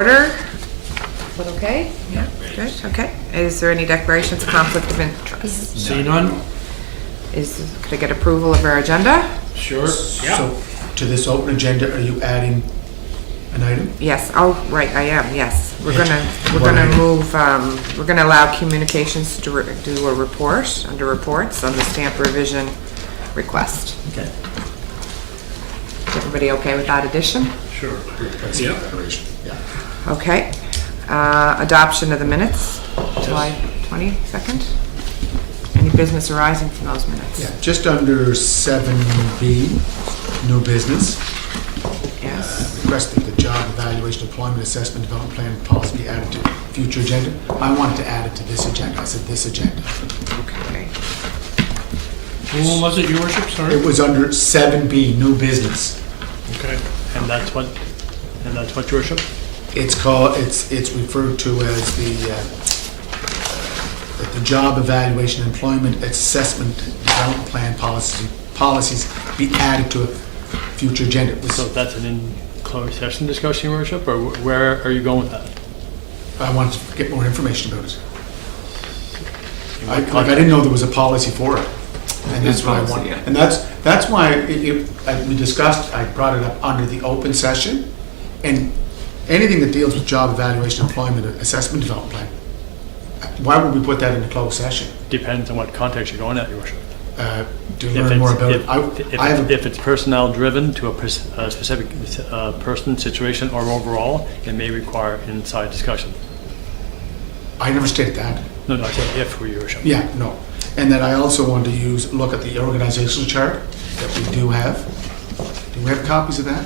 Order. Is that okay? Yeah. Good. Okay. Is there any declarations of conflict of interest? See none? Could I get approval of our agenda? Sure. So, to this open agenda, are you adding an item? Yes. Oh, right. I am. Yes. We're Yes. gonna move. We're gonna allow communications to do a report under reports on the stamp revision request. Okay. Is everybody okay with that addition? Sure. That's the declaration. Yeah. Okay. Adoption of the minutes, July 22nd. Any business arising from those minutes? Yeah, just under 7B, new business. Yes. Request that the job evaluation, employment assessment, development plan policy be added to future agenda. I wanted to add it to this agenda. I said this agenda. Okay. Who was it, your worship? Sorry? It was under 7B, new business. Okay. And that's what, your worship? It's called, it's referred to as that the job evaluation, employment assessment, development plan policies be added to a future agenda. It was- So that's an in-closed session discussion, your worship, or where are you going with that? I wanted to get more information about it. In I what didn't know there was a policy for it. And that's what I Policy, want. yeah. And that's why we discussed, I brought it up under the open session. And anything that deals with job evaluation, employment, assessment, development plan, why would we put that in a closed session? Depends on what context you're going at, your worship. To learn more about it. I have If it's personnel driven to a specific person, situation, or overall, it may require inside discussion. I never stated that. No, I said if for your worship. Yeah, no. And then I also want to look at the organizational chart that we do have. Do we have copies of that?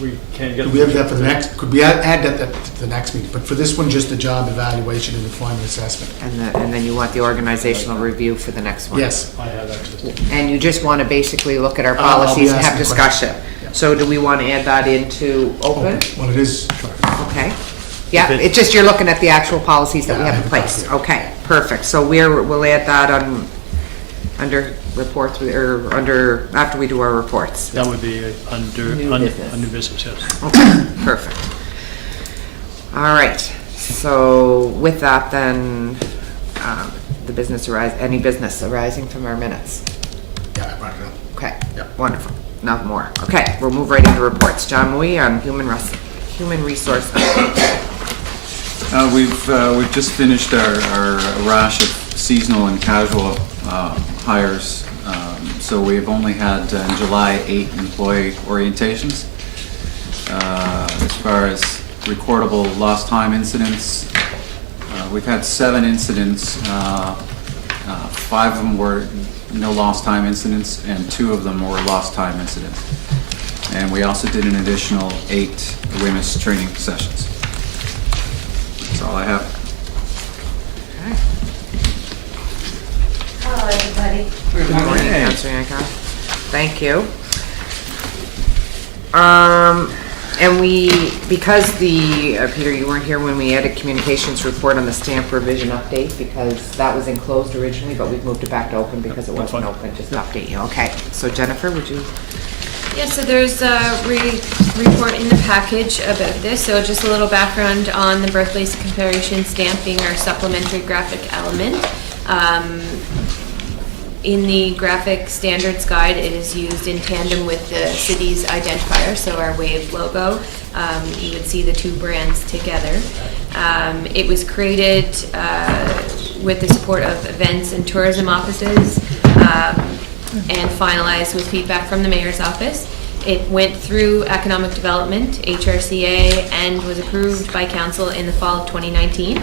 We can't get. Do we have that for the next, could we add that to the next meeting? But for this one, just the job evaluation and employment assessment. And then you want the organizational review for the next one? Yes. I have access. And you just want to basically look at our I'll be policies and have asking discussion? questions. Yeah. So do we want to add that into open? Well, it is, Okay. Yeah, If it- it's just you're looking at the actual policies that we Yeah, I have in have a place. copy. Okay, perfect. So we'll add that on, under reports, or under, after we do our reports. That would be under New business. under business, yes. Okay, perfect. All right, so with that then, any business arising from our minutes? yeah, I brought it up. Okay, Yep. wonderful. Nothing more. Okay, we'll move right into reports. John Mui on human resource. We've just finished our rash of seasonal and casual hires. So we've only had in July 8 employee orientations. As far as recordable lost time incidents, we've had 7 incidents. 5 of them were no lost time incidents, and 2 of them were lost time incidents. And we also did an additional 8 WIMIS training sessions. That's all I have. Hello, everybody. Good morning, Hey. Councilor Yankow. Thank you. And because Peter, you weren't here when we had a communications report on the stamp revision update, because that was enclosed originally, but we've moved it back to open because it That's wasn't fine. open, just to update you. Okay, so Jennifer, would you? Yeah, so there's a report in the package about this. So just a little background on the birthplace comparison stamp being our supplementary graphic element. In the graphic standards guide, it is used in tandem with the city's identifier, so our WAVE logo. You would see the 2 brands together. It was created with the support of events and tourism offices, and finalized with feedback from the mayor's office. It went through economic development, HRCA, and was approved by council in the fall of 2019.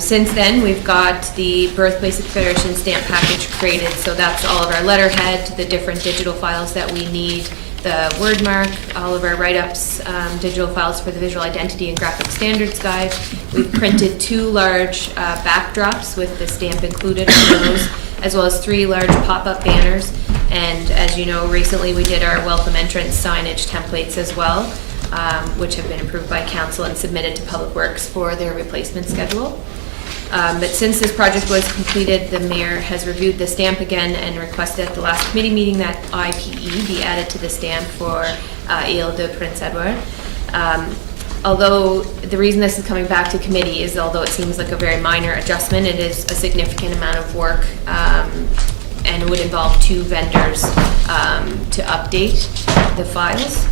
Since then, we've got the Birthplace Confederation stamp package created, so that's all of our letterhead, the different digital files that we need, the word mark, all of our write-ups, digital files for the visual identity and graphic standards guide. We've printed 2 large backdrops with the stamp included on those, as well as 3 large pop-up banners. And as you know, recently we did our welcome entrance signage templates as well, which have been approved by council and submitted to Public Works for their replacement schedule. But since this project was completed, the mayor has reviewed the stamp again and requested at the last committee meeting that IPE be added to the stamp for Ile de Prince Edward. although the reason this is coming back to committee is although it seems like a very minor adjustment, it is a significant amount of work, and it would involve 2 vendors to update the files.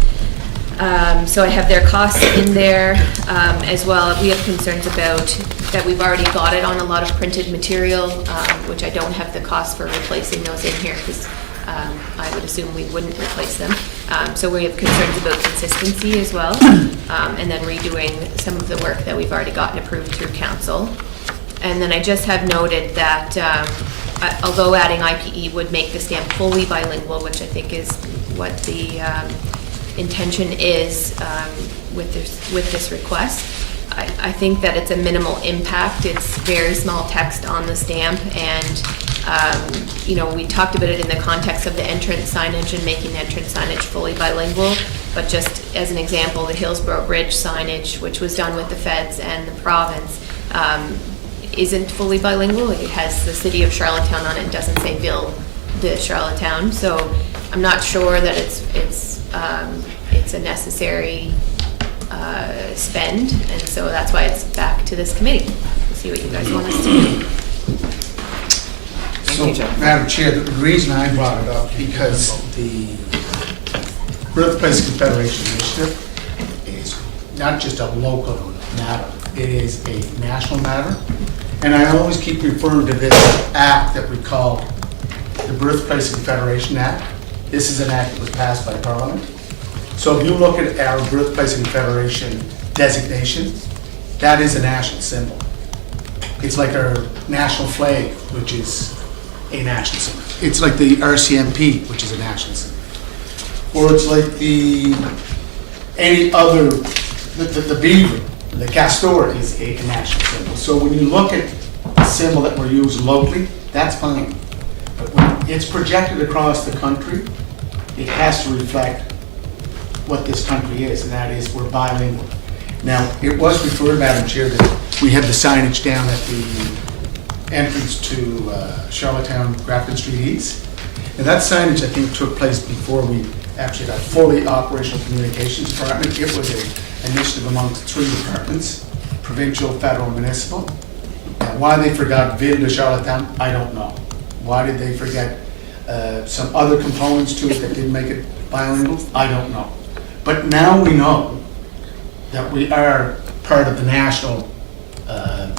So I have their costs in there as well. We have concerns about that we've already got it on a lot of printed material, which I don't have the cost for replacing those in here because I would assume we wouldn't replace them. So we have concerns about consistency as well, and then redoing some of the work that we've already gotten approved through council. And then I just have noted that although adding IPE would make the stamp fully bilingual, which I think is what the intention is with this request, I think that it's a minimal impact. It's very small text on the stamp, and you know, we talked about it in the context of the entrance signage and making the entrance signage fully bilingual. But just as an example, the Hillsborough Bridge signage, which was done with the feds and the province, isn't fully bilingual. It has the city of Charlottetown on it and doesn't say Ville de Charlottetown. So I'm not sure that it's a necessary spend, and so that's why it's back to this committee. We'll see what you guys want us to do. So, you, Jeff. Madam Chair, the reason I brought it up, because the Birthplace Confederation Initiative is not just a local matter, it is a national matter. And I always keep referring to this act that we call the Birthplace Confederation Act. This is an act that was passed by Parliament. So if you look at our Birthplace Confederation designation, that is a national symbol. It's like our national flag, which is a national symbol. It's like the RCMP, which is a national symbol. Or it's like any other, the beaver, the castor is a national symbol. So when you look at a symbol that we're using locally, that's fine. But when it's projected across the country, it has to reflect what this country is, and that is we're bilingual. Now, it was referred, Madam Chair, that we had the signage down at the entrance to Charlottetown Grafton Street East. And that signage, I think, took place before we actually had a fully operational communications department. It was an initiative amongst 3 departments, provincial, federal, and municipal. And why they forgot Ville de Charlottetown, I don't know. Why did they forget some other components to it that didn't make it bilingual? I don't know. But now we know that we are part of the national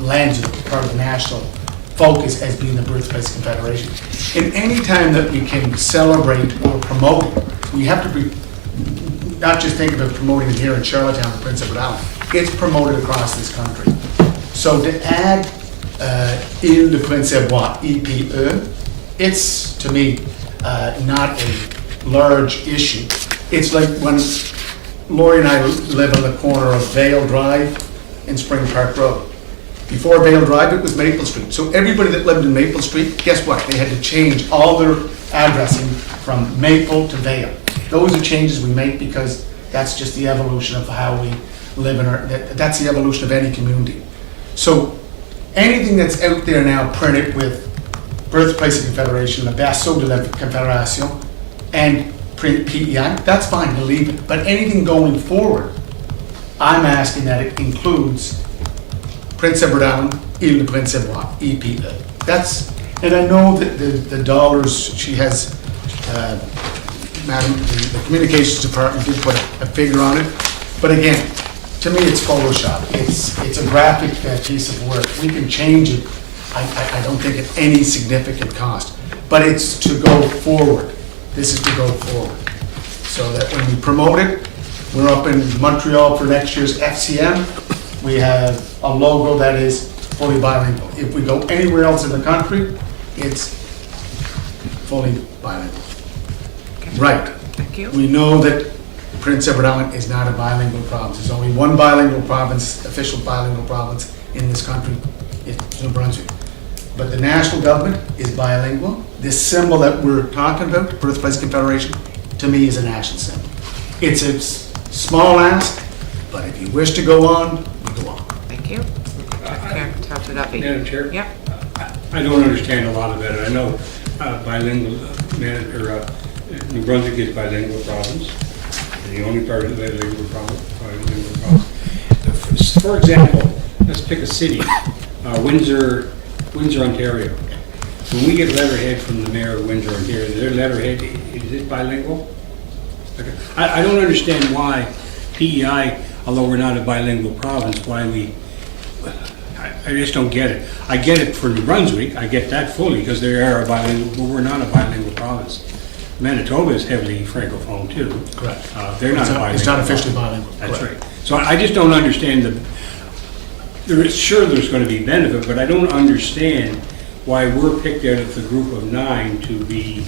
lens, part of the national focus as being the Birthplace Confederation. And any time that we can celebrate or promote it, we have to be, not just think about promoting it here in Charlottetown or Prince Edward Island, it's promoted across this country. So to add Ile de Prince Edward, EPE, it's, to me, not a large issue. It's like when Lori and I live on the corner of Vale Drive and Spring Park Road. Before Vale Drive, it was Maple Street. So everybody that lived in Maple Street, guess what? They had to change all their addressing from Maple to Vale. Those are changes we make because that's just the evolution of how we live in that's the evolution of any community. So anything that's out there now printed with Birthplace of Confederation, the Berceau de la Confédération, and print PEI, that's fine to leave it. But anything going forward, I'm asking that it includes Prince Edward Island, Ile de Prince Edward, EPE. That's, and I know that the dollars she has, Madam, the communications department did put a figure on it. But again, to me, it's Photoshop. It's a graphic piece of work. We can change it. I don't think at any significant cost. But it's to go forward. This is to go forward. So that when we promote it, we're up in Montreal for next year's FCM. We have a logo that is fully bilingual. If we go anywhere else in the country, it's fully bilingual. Right. Thank you. We know that Prince Edward Island is not a bilingual province. There's only one bilingual province, official bilingual province in this country. It's New Brunswick. But the national government is bilingual. This symbol that we're talking about, Birthplace Confederation, to me is a national symbol. It's a small ask, but if you wish to go on, we go on. Thank you. Karen, talk to that. Madam Chair? Yep. I don't understand a lot of it. I know bilingual, New Brunswick is bilingual province, the only part of the bilingual province. for example, let's pick a city, Windsor, Ontario. When we get letterhead from the mayor of Windsor, Ontario, their letterhead, is it bilingual? Okay. I don't understand why PEI, although we're not a bilingual province, why I just don't get it. I get it for New Brunswick, I get that fully, because they are a bilingual, but we're not a bilingual province. Manitoba is heavily francophone too. Correct. They're not a bilingual. It's not officially bilingual. That's Correct. right. So I just don't understand there's going to be benefit, but I don't understand why we're picked out of the group of 9 to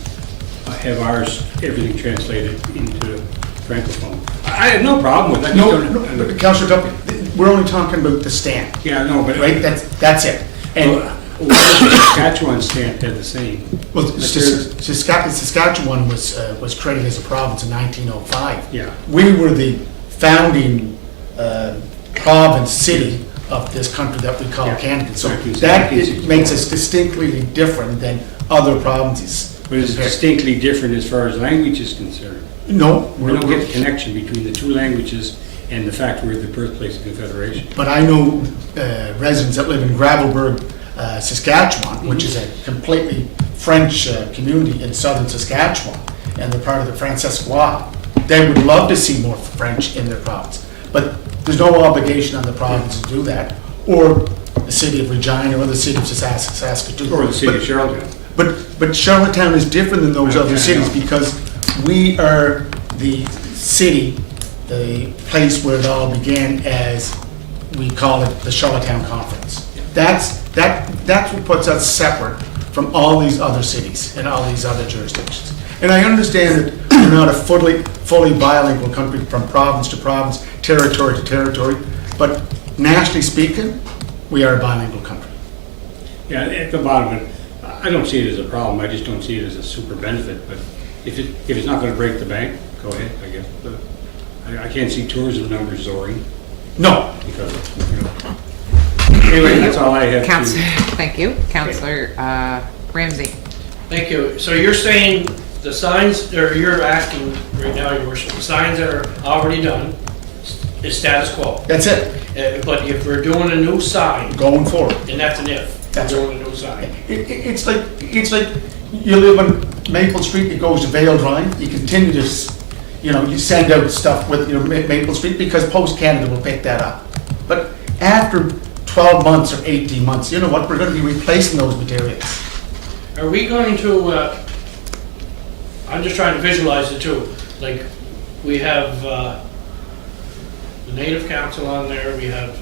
have ours, everything translated into Francophone. I have no problem with that. No, but Councillor Duffy, we're only talking about the stamp, Yeah, no, but. right? That's it. And, Why does the Saskatchewan stamp have the same? well, But there's- Saskatchewan was created as a province in 1905. Yeah. We were the founding province, city of this country that we call Yeah. Canada. So 1960, that 1961. makes us distinctly different than other provinces. But it's distinctly different as far as language is concerned. No, We don't get the connection between the two languages and the fact we're the birthplace of Confederation. but I know residents that live in Gravelbourg, Saskatchewan, which is a completely French community in southern Saskatchewan, and they're part of the Francescois. They would love to see more French in their province, but there's no obligation on the province to do that, or the city of Regina, or the city of Saskatoon. Or the city of Charlottetown. But Charlottetown is different than those other cities because we are the city, the place where it all began as, we call it the Charlottetown Conference. That's what puts us separate from all these other cities and all these other jurisdictions. And I understand that we're not a fully bilingual country from province to province, territory to territory, but nationally speaking, we are a bilingual country. Yeah, at the bottom, of it, I don't see it as a problem, I just don't see it as a super benefit, but if it's not gonna break the bank, go ahead, I guess. But I can't see tourism numbers soaring No, because, Anyway, that's all I have Councillor, to. thank you. Councillor Ramsey. Thank you. So you're saying the signs, or you're asking right now, your worship, the signs that are already done is status quo. that's it, But if we're doing a new sign, going forward. and that's an if, That's we're doing a new sign. It's like you live on Maple Street, it goes to Vale Drive, you continue to, you send out stuff with, Maple Street because Post Canada will pick that up. But after 12 months or 18 months, you know what, we're gonna be replacing those materials. Are we going to, I'm just trying to visualize it too, like, we have the Native Council on there, we have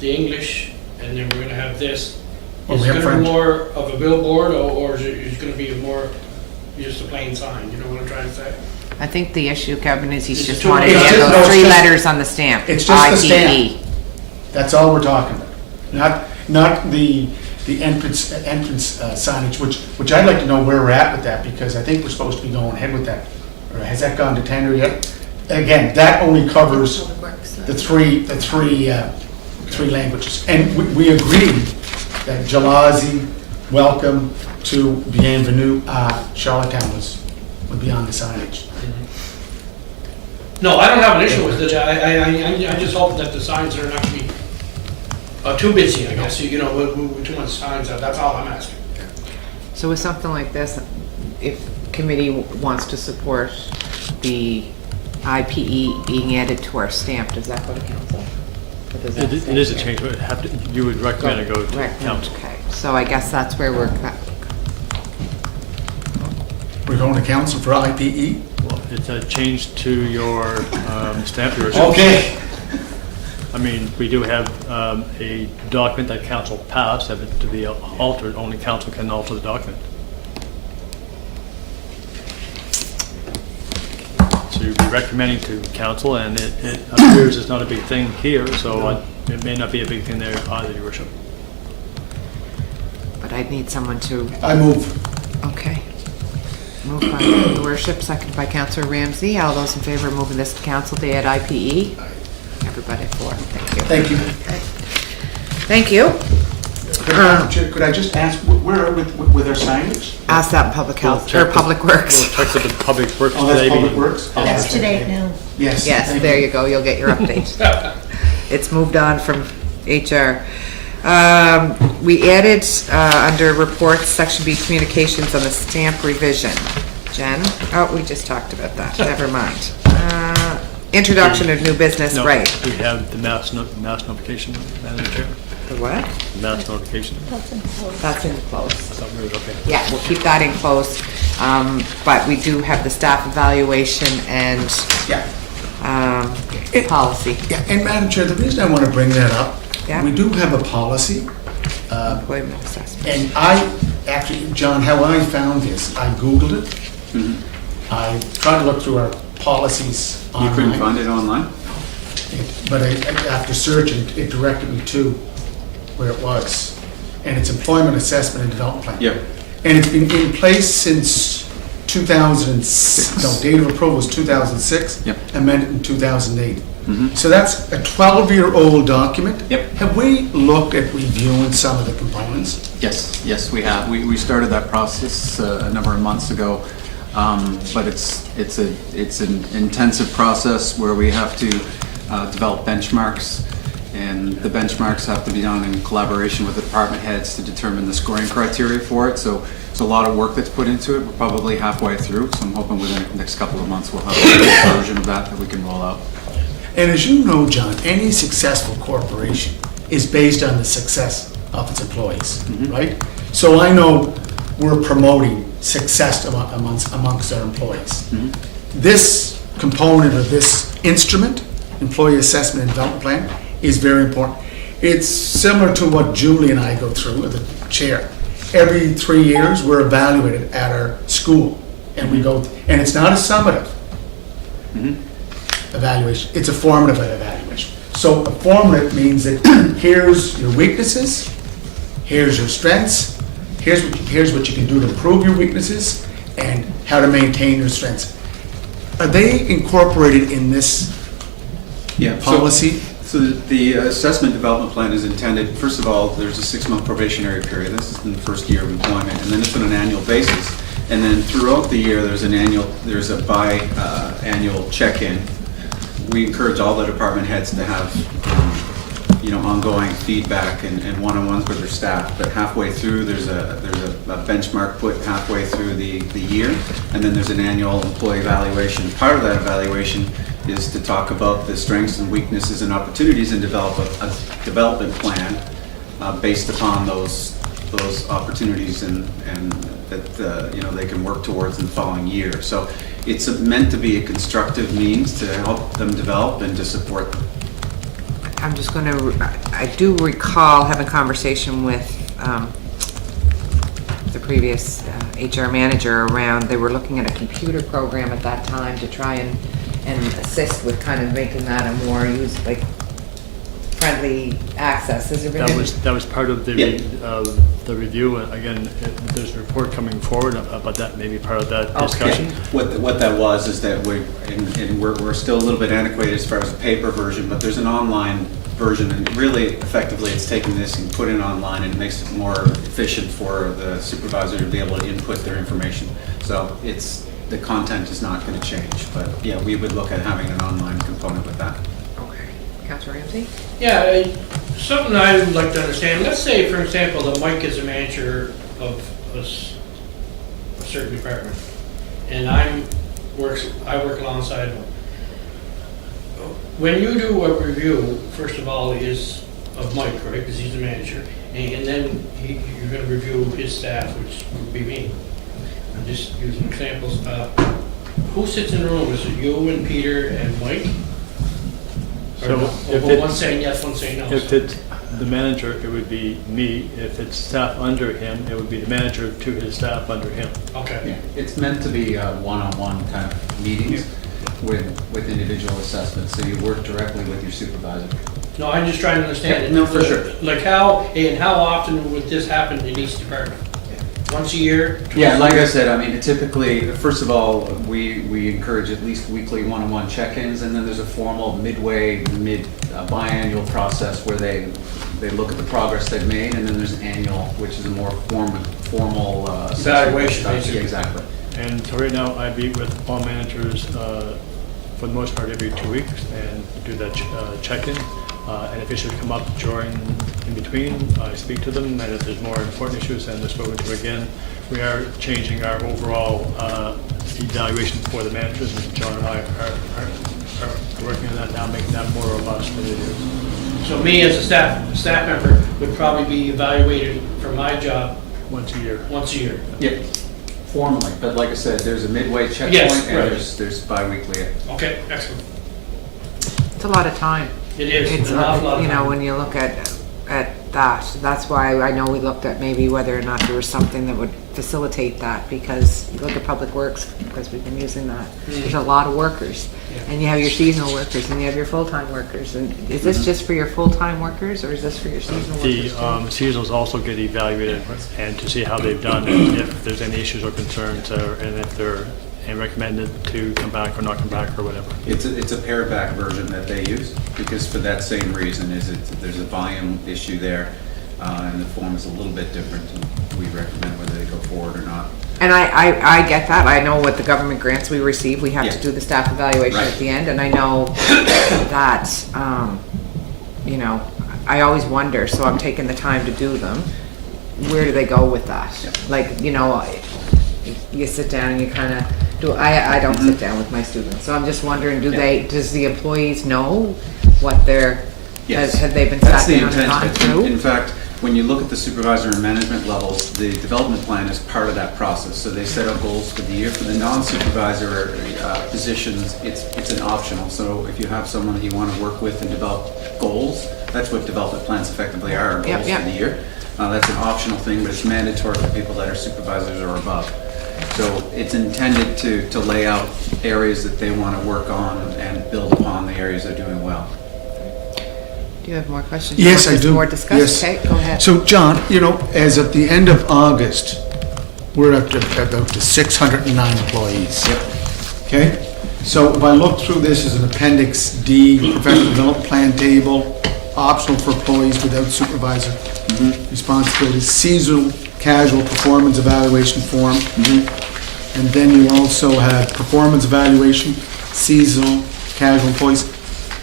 the English, and then we're gonna have this. Well, Is we it have gonna be French. more of a billboard, or is it gonna be more, just a plain sign, you know what I'm trying to say? I think the issue, Kevin, is he's It's just too- wanted to it's have just- no, those it's 3 just- letters on the stamp. It's just the stamp. IPE. That's all we're talking about, not the entrance signage, which I'd like to know where we're at with that, because I think we're supposed to be going ahead with that. Or has that gone to tender yet? Again, that only covers Public Works, the three languages. And we agreed that Jalazi, welcome to Bienvenue, Charlottetown would be on the signage. No, I don't have an issue with it. I just hope that the signs are not gonna be too busy, I guess, with too much signs, that's all I'm asking. So with something like this, if committee wants to support the IPE being added to our stamp, does that go to council? Or does that It stay is a here? change, but you would recommend it go to Right, council. okay, so I guess that's where we're, We're going to council for IPE? Well, it's a change to your stamp your. Okay. I mean, we do have a document that council passed, if it's to be altered, only council can alter the document. So you'd be recommending to council, and it appears it's not a big thing here, so it may not be a big thing there either, your worship. but I'd need someone to, I move. okay. Moved by your worship, seconded by Councillor Ramsey. All those in favor of moving this to council to add IPE? Everybody for, thank you. Thank you. Thank you. Madam Chair, could I just ask, where are we with our signage? Ask that in public health, or We'll check Public We'll Works. check with the public works Oh, that's today. Public Works? That's today now. Yes. Yes, thank there you go, you'll get your update. It's moved on from HR. We added, under reports, section B, communications on the stamp revision. Jen? Oh, we just talked about that, never mind. Introduction of new business, No, right. We have the mass notification, Madam Chair, The what? mass notification. That's in close. Something was okay. Yeah, we'll keep that in close. But we do have the staff evaluation and, Yeah. policy. Yeah, and Madam Chair, the reason I want to bring that up, Yeah. we do have a policy, Employment assessment. and I, actually, John, how I found this, I Googled it. I tried to look through our policies You online. couldn't find it online? But after searching, it directed me to where it was. And it's Employment Assessment and Development Plan. Yep. And it's been in place since 2006, no, date of approval was 2006. Yep. Amended in 2008. Mhm. So that's a 12-year-old document. Yep. Have we looked at reviewing some of the components? Yes, we have. We started that process a number of months ago. But it's an intensive process where we have to develop benchmarks, and the benchmarks have to be done in collaboration with the department heads to determine the scoring criteria for it. So it's a lot of work that's put into it. We're probably halfway through, so I'm hoping within the next couple of months we'll have a version of that we can roll out. And as you know, John, any successful corporation is based on the success of its employees, right? So I know we're promoting success amongst our employees. This component of this instrument, Employee Assessment and Development Plan, is very important. It's similar to what Julie and I go through as the chair. Every 3 years, we're evaluated at our school, and we go, and it's not a summative evaluation, it's a formative evaluation. So a formative means that here's your weaknesses, here's your strengths, here's what you can do to improve your weaknesses, and how to maintain your strengths. Are they incorporated in this Yeah. policy? So the assessment development plan is intended, first of all, there's a 6-month probationary period. This is in the first year of employment, and then it's on an annual basis. And then throughout the year, there's a biannual check-in. We encourage all the department heads to have, ongoing feedback and one-on-ones with their staff. But halfway through, there's a benchmark put halfway through the year, and then there's an annual employee evaluation. Part of that evaluation is to talk about the strengths and weaknesses and opportunities and develop a development plan based upon those opportunities and that they can work towards in the following year. So it's meant to be a constructive means to help them develop and to support them. I'm just gonna, I do recall having a conversation with the previous HR manager around, they were looking at a computer program at that time to try and assist with kind of making that a more friendly access. Has there been any? That was part of the the review. And again, there's a report coming forward about that, maybe part of that discussion. What that was is that we're still a little bit antiquated as far as the paper version, but there's an online version, and really effectively it's taking this and putting it online, and it makes it more efficient for the supervisor to be able to input their information. So the content is not going to change, but yeah, we would look at having an online component with that. Okay. Councilor Ramsey? Yeah, something I would like to understand, let's say, for example, that Mike is a manager of a certain department, and I work alongside him. When you do a review, first of all, is of Mike, right, because he's the manager, and then you're going to review his staff, which would be me. I'm just using examples. Who sits in the room? Is it you and Peter and Mike? So if Or one it's, saying yes, one saying no? if it's the manager, it would be me. If it's staff under him, it would be the manager to his staff under him. Okay. Yeah, it's meant to be one-on-one kind of meetings with individual assessments, so you work directly with your supervisor. No, I'm just trying to understand. Yeah, no, for sure. Like how often would this happen in each department? Once a year? Yeah, like I said, I mean, typically, first of all, we encourage at least weekly one-on-one check-ins, and then there's a formal biannual process where they look at the progress they've made, and then there's an annual, which is a more formal Evaluation, assessment. basically. Yeah, exactly. And so right now, I meet with all managers for the most part every 2 weeks and do that check-in. And if issues come up in between, I speak to them, and if there's more important issues, then they're spoken to again. We are changing our overall evaluation for the managers, and John and I are working on that now, making that more robust for the years. So me as a staff member would probably be evaluated for my job Once a year. once a year. Yeah, formally, but like I said, there's a midway checkpoint Yes, and right. there's bi-weekly. Okay, excellent. It's a lot of time. It is, It's, an awful lot of you know, time. when you look at that, that's why I know we looked at maybe whether or not there was something that would facilitate that, because you look at Public Works, because we've been using that, there's a lot of workers. And you have your seasonal workers and you have your full-time workers, and is this just for your full-time workers, or is this for your seasonal The workers too? seasonals also get evaluated and to see how they've done, and if there's any issues or concerns, and if they're recommended to come back or not come back or whatever. It's a pared back version that they use, because for that same reason, there's a volume issue there, and the form is a little bit different, and we recommend whether they go forward or not. And I get that, I know what the government grants we receive, we have to Yeah. do the staff evaluation Right. at the end, and I know that, you know, I always wonder, so I'm taking the time to do them, where do they go with that? Yeah. Like, you know, you sit down and you kind of do, I don't sit down with my students, so I'm just wondering, does the employees know what they're, Yes. have they been That's sat the down and intent gone of it. through? In fact, when you look at the supervisor and management levels, the development plan is part of that process. So they set out goals for the year. For the non-supervisor positions, it's an optional. So if you have someone that you want to work with and develop goals, that's what development plans effectively are, Yep, goals yep. for the year. That's an optional thing, but it's mandatory for people that are supervisors or above. So it's intended to lay out areas that they want to work on and build upon the areas they're doing well. Do you have more questions? Yes, You I want this do. More discussed? Yes. Okay, go ahead. So, John, you know, as of the end of August, we're up to about 609 employees. Yep. Okay? So if I look through this as an Appendix D, professional development plan table, optional for employees without supervisor responsibilities, seasonal casual performance evaluation form. And then you also have performance evaluation, seasonal casual employees.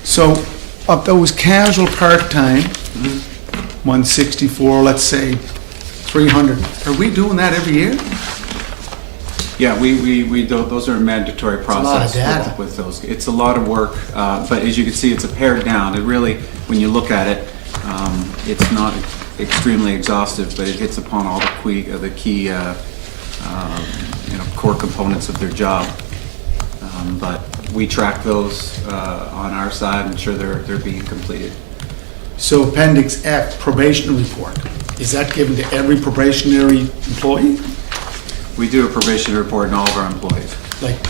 So of those casual part-time, 164, let's say 300, are we doing that every year? Yeah, those are a mandatory lot of process data. with those. It's a lot of work, but as you can see, it's a pared down. It really, when you look at it, it's not extremely exhaustive, but it hits upon all the key core components of their job. But we track those on our side and ensure they're being completed. So Appendix F, probation report, is that given to every probationary employee? We do a probation report on all of our employees. Like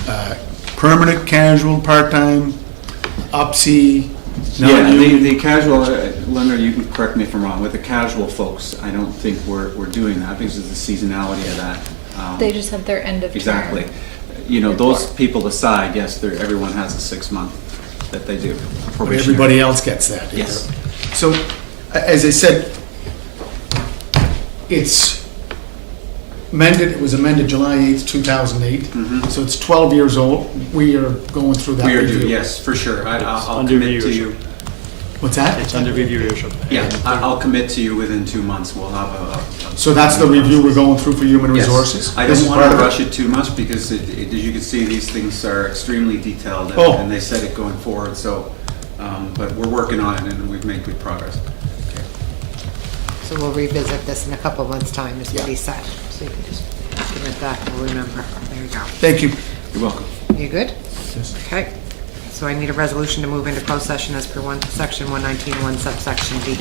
permanent, casual, part-time, UPSI? Yeah, non-union? the casual, Linda, you can correct me if I'm wrong, with the casual folks, I don't think we're doing that because of the seasonality of that. They just have their end of term. Exactly. You know, those people aside, yes, everyone has a 6-month that they do. But probationary. everybody else gets that? Yes. So, as I said, it was amended July 8th, 2008. So it's 12 years old. We are going through that We are review. due, yes, for sure. I'll under commit to review. you. What's that? It's under review, Your Worship. Yeah, And I'll commit to you within 2 months. We'll have a So that's the review we're going through for human Yes. resources? I This don't is want part to of it? rush it too much because as you can see, these things are extremely detailed Oh. and they set it going forward, so, but we're working on it and we've made good progress. So we'll revisit this in a couple of months' time, is what he Yeah. said. So you can just submit that and we'll remember. There you go. Thank you. You're welcome. You good? Yes. Okay. So I need a resolution to move into closed session as per section 119, subsection D.